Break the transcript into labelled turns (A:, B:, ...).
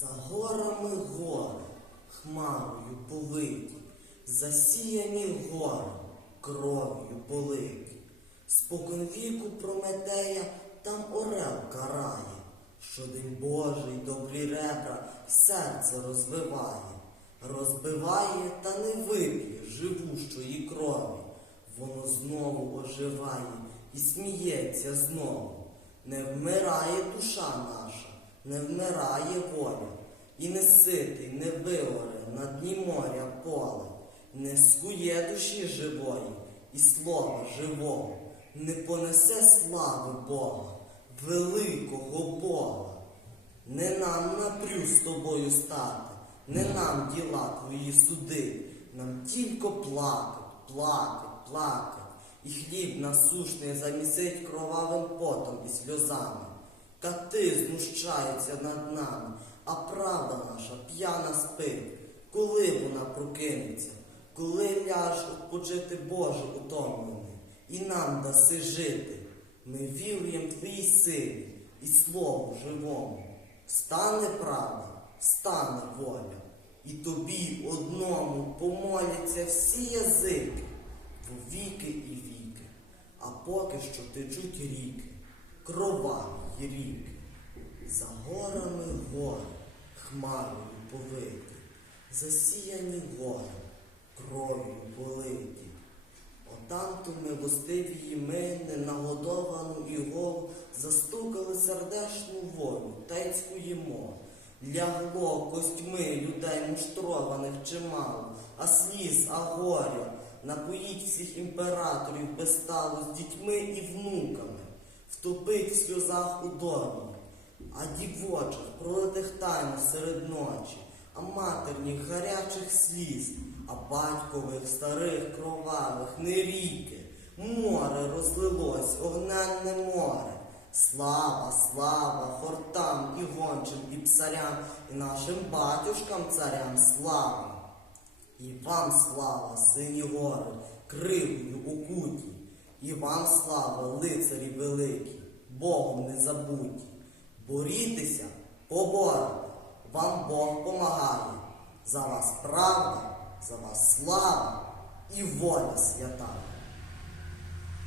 A: За горами гори, хмарою повиті, засіяні гори, кров'ю политі. Спокон віку Прометея там орел карає, що день Божий добрі ребра серце розвиває, розбиває та не вип'є живущої крові. Воно знову оживає і сміється знову. Не вмирає душа наша, не вмирає воля, і не ситий, не виоре на дні моря поле, не скує душі живої і слова живого, не понесе слави Бога, великого Бога. Не нам напрю з тобою стати, не нам діла твої суди, нам тільки плакать, плакать, плакать, і хліб насушний замісить кровавим потом і сльозами. Кати знущаються над нами, а правда наша п'яна спить. Коли вона прокинеться, коли ляж odpoчити Боже утомлений, і нам даси жити. Ми віруєм Твоїй силі і Слову живому. Встане правда, встане воля, і тобі одному помоляться всі язики, во віки і віки, а поки що течуть ріки, кроваві ріки, за горами гори, хмарою повиті, засіяні гори, кров'ю политі. Отамту ми гостивії ми ненагодовану і голу застукали сердешну волю та й. Лягло костьми людей муштрованих чимало, а сліз, а горя, напоїть всіх імператорів безстало з дітьми і внуками, втопить в сльозах у домі, а дівочих пролитих тайно серед ночі, а матерніх гарячих сліз, а батькових старих кровавих не ріки, море розлилось, огненне море. Слава, слава хортам і гончим, і псарям, і нашим батюшкам царям слава. І вам слава, сині гори, кривою укуті, і вам слава, лицарі великі, Богом не забудьте. Борітеся, поборете, вам Бог помагає. За вас правда, за вас слава і воля свята.